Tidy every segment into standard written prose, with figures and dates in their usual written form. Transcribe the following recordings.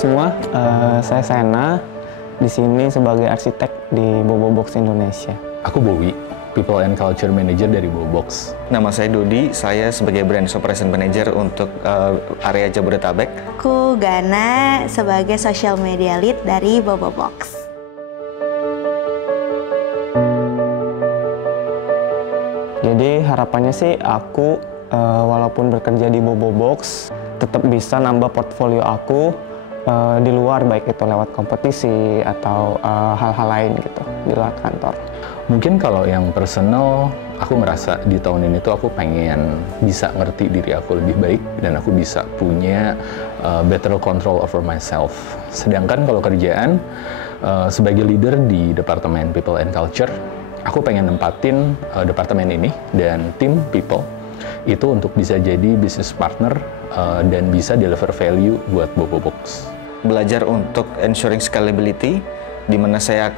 semua, saya Sena, di sini sebagai arsitek di Bobobox Indonesia. Aku Bowi, People and Culture Manager dari Bobobox. Nama saya Dodi, saya sebagai Brand Operation Manager untuk area Jabodetabek. Aku Gana, sebagai Social Media Lead dari Bobobox. Jadi harapannya sih aku walaupun bekerja di Bobobox tetap bisa nambah portfolio aku di luar, baik itu lewat kompetisi atau hal-hal lain gitu di luar kantor. Mungkin kalau yang personal, aku ngerasa di tahun ini tuh aku pengen bisa ngerti diri aku lebih baik dan aku bisa punya better control over myself. Sedangkan kalau kerjaan sebagai leader di Departemen People and Culture, aku pengen nempatin departemen ini dan tim People itu untuk bisa jadi business partner dan bisa deliver value buat Bobobox. Belajar untuk ensuring scalability, di mana saya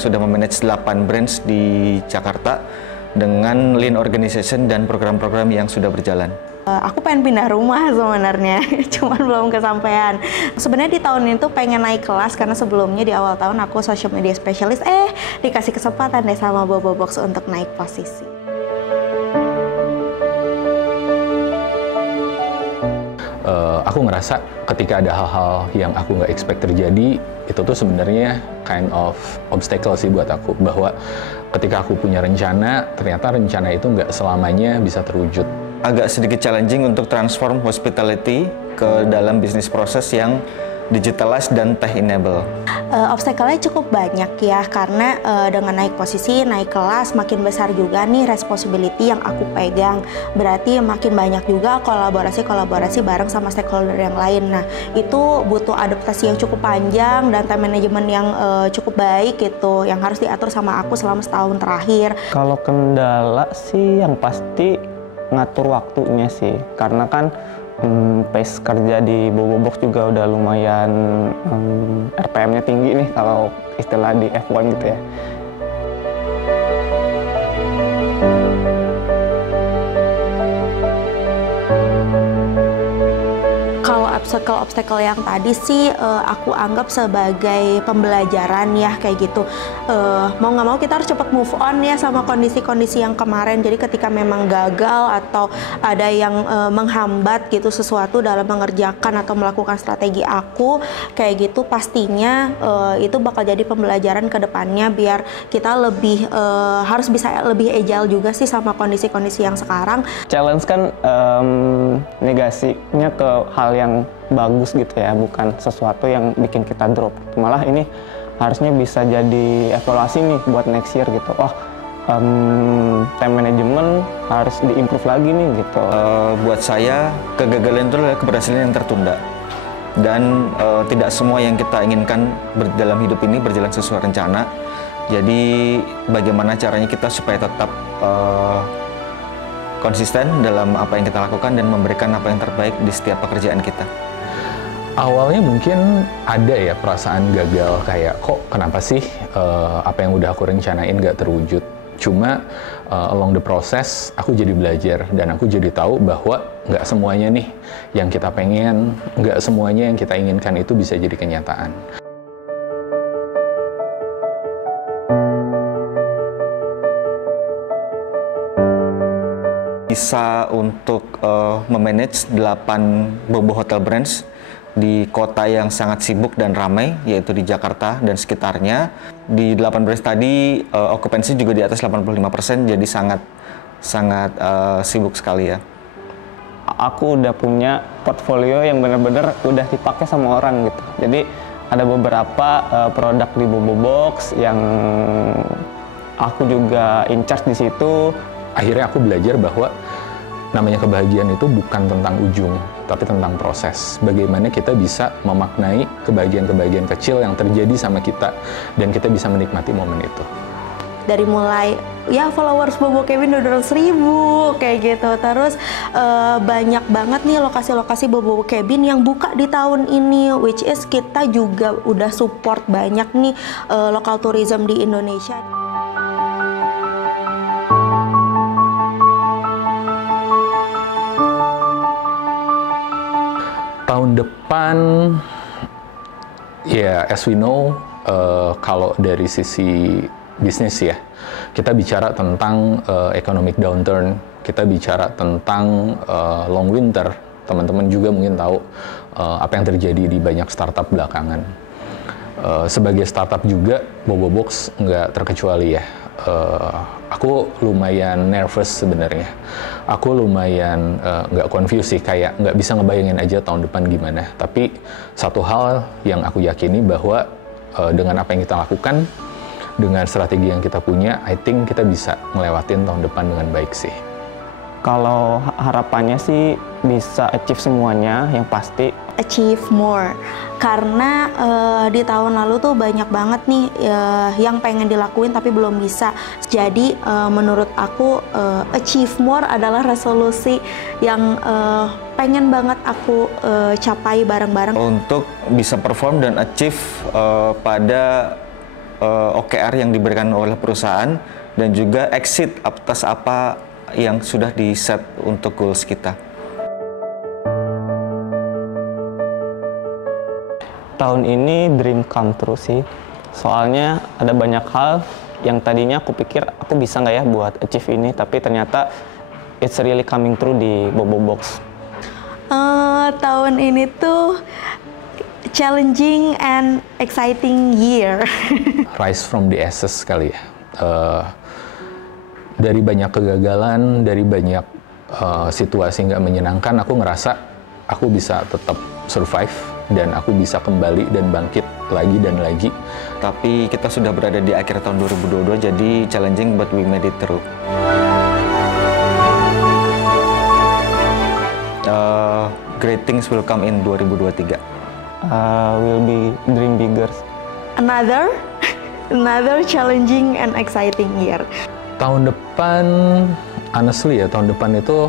sudah memanage 8 brands di Jakarta dengan lean organization dan program-program yang sudah berjalan. Aku pengen pindah rumah sebenarnya, cuman belum kesampaian. Sebenarnya di tahun ini tuh pengen naik kelas karena sebelumnya di awal tahun aku social media specialist, dikasih kesempatan deh sama Bobobox untuk naik posisi. Aku ngerasa ketika ada hal-hal yang aku nggak expect terjadi, itu tuh sebenarnya kind of obstacle sih buat aku, bahwa ketika aku punya rencana, ternyata rencana itu nggak selamanya bisa terwujud. Agak sedikit challenging untuk transform hospitality ke dalam bisnis proses yang digitalized dan tech enable. Obstacle-nya cukup banyak ya, karena dengan naik posisi, naik kelas, makin besar juga nih responsibility yang aku pegang. Berarti makin banyak juga kolaborasi bareng sama stakeholder yang lain. Nah, itu butuh adaptasi yang cukup panjang dan time management yang cukup baik gitu, yang harus diatur sama aku selama setahun terakhir. Kalau kendala sih yang pasti ngatur waktunya sih, karena kan pace kerja di Bobobox juga udah lumayan RPM-nya tinggi nih kalau istilah di F1 gitu ya. Obstacle yang tadi sih aku anggap sebagai pembelajaran ya, kayak gitu. Mau nggak mau kita harus cepat move on ya sama kondisi-kondisi yang kemarin. Jadi ketika memang gagal atau ada yang menghambat gitu sesuatu dalam mengerjakan atau melakukan strategi aku kayak gitu, pastinya itu bakal jadi pembelajaran ke depannya biar kita lebih harus bisa lebih agile juga sih sama kondisi-kondisi yang sekarang. Challenge kan negasinya ke hal yang bagus gitu ya, bukan sesuatu yang bikin kita drop. Malah ini harusnya bisa jadi evaluasi nih buat next year gitu. Time management harus diimprove lagi nih gitu. Buat saya, kegagalan itu adalah keberhasilan yang tertunda. Dan tidak semua yang kita inginkan dalam hidup ini berjalan sesuai rencana. Jadi bagaimana caranya kita supaya tetap konsisten dalam apa yang kita lakukan dan memberikan apa yang terbaik di setiap pekerjaan kita. Awalnya mungkin ada ya perasaan gagal, kayak kok kenapa sih apa yang udah aku rencanain nggak terwujud. Cuma along the process aku jadi belajar dan aku jadi tahu bahwa nggak semuanya nih yang kita pengen, nggak semuanya yang kita inginkan itu bisa jadi kenyataan. Bisa untuk memanage 8 Bobo Hotel Brands di kota yang sangat sibuk dan ramai, yaitu di Jakarta dan sekitarnya. Di 8 brands tadi, okupansi juga di atas 85%, jadi sangat sibuk sekali ya. Aku udah punya portfolio yang benar-benar udah dipakai sama orang gitu. Jadi ada beberapa produk di Bobobox yang aku juga in charge di situ. Akhirnya aku belajar bahwa namanya kebahagiaan itu bukan tentang ujung, tapi tentang proses. Bagaimana kita bisa memaknai kebahagiaan-kebahagiaan kecil yang terjadi sama kita, dan kita bisa menikmati momen itu. Dari mulai ya followers Bobo Kevin udah 1.000 kayak gitu, terus banyak banget nih lokasi-lokasi Bobo Kevin yang buka di tahun ini, which is kita juga udah support banyak nih lokal tourism di Indonesia. Tahun depan Ya, as we know, kalau dari sisi bisnis ya, kita bicara tentang economic downturn, kita bicara tentang long winter. Teman-teman juga mungkin tahu apa yang terjadi di banyak startup belakangan. Sebagai startup juga, Bobobox nggak terkecuali ya. Aku lumayan nervous sebenarnya. Aku lumayan nggak confused sih, kayak nggak bisa ngebayangin aja tahun depan gimana. Tapi satu hal yang aku yakini bahwa dengan apa yang kita lakukan, dengan strategi yang kita punya, I think kita bisa ngelewatin tahun depan dengan baik sih. Kalau harapannya sih bisa achieve semuanya, yang pasti Achieve more, karena di tahun lalu tuh banyak banget nih yang pengen dilakuin tapi belum bisa. Jadi menurut aku achieve more adalah resolusi yang pengen banget aku capai bareng-bareng. Untuk bisa perform dan achieve pada OKR yang diberikan oleh perusahaan, dan juga exit atas apa yang sudah di-set untuk goals kita. tahun ini dream come true sih. Soalnya ada banyak hal yang tadinya aku pikir aku bisa nggak ya buat achieve ini, tapi ternyata it's really coming true di Bobobox. Tahun ini tuh challenging and exciting year. Rise from the ashes kali ya. Dari banyak kegagalan, dari banyak situasi nggak menyenangkan, aku ngerasa aku bisa tetap survive dan aku bisa kembali dan bangkit lagi dan lagi. Tapi kita sudah berada di akhir tahun 2022, jadi challenging but we made it through. Great things will come in 2023. Will be dream bigger. Another challenging and exciting year. Tahun depan, honestly ya, tahun depan itu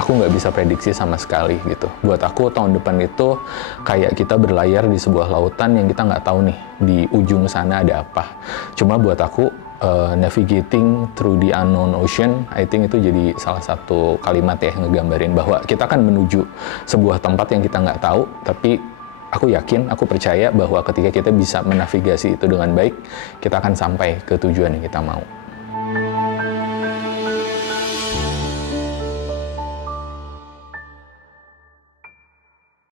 aku nggak bisa prediksi sama sekali gitu. Buat aku tahun depan itu kayak kita berlayar di sebuah lautan yang kita nggak tahu nih di ujung sana ada apa. Cuma buat aku navigating through the unknown ocean, I think itu jadi salah satu kalimat ya yang ngegambarin bahwa kita akan menuju sebuah tempat yang kita nggak tahu, tapi aku yakin, aku percaya bahwa ketika kita bisa menavigasi itu dengan baik, kita akan sampai ke tujuan yang kita mau.